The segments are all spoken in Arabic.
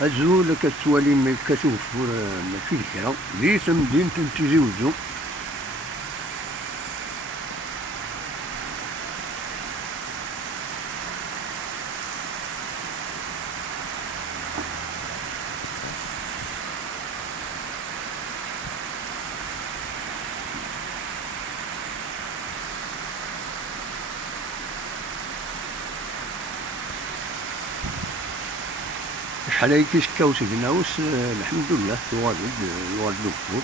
أزول كتوالي كتوف ماشي كرا دي مدينة تيزي وزو. شحال هاي كيسكاو سكناوس الحمد لله الوالد الكبر.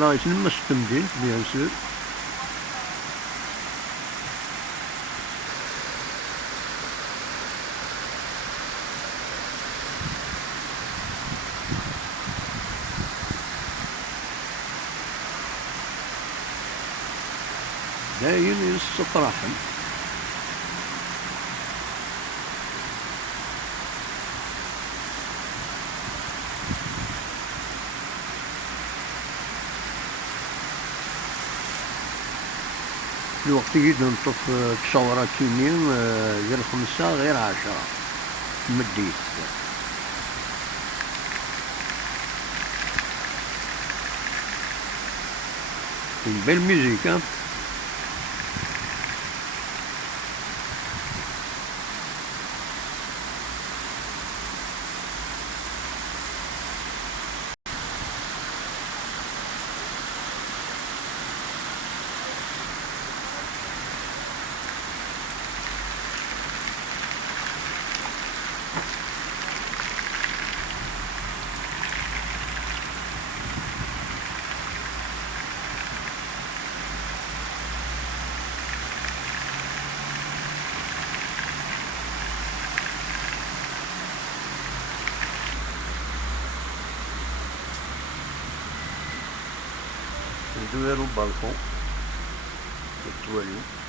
راه يتنمى ستمدين بيان سور. داين يستطرحن. الوقت جيت نطف تصورات يمين غير 5 غير 10 مديت. بالميوزيك. نديرو بالكون التوالي.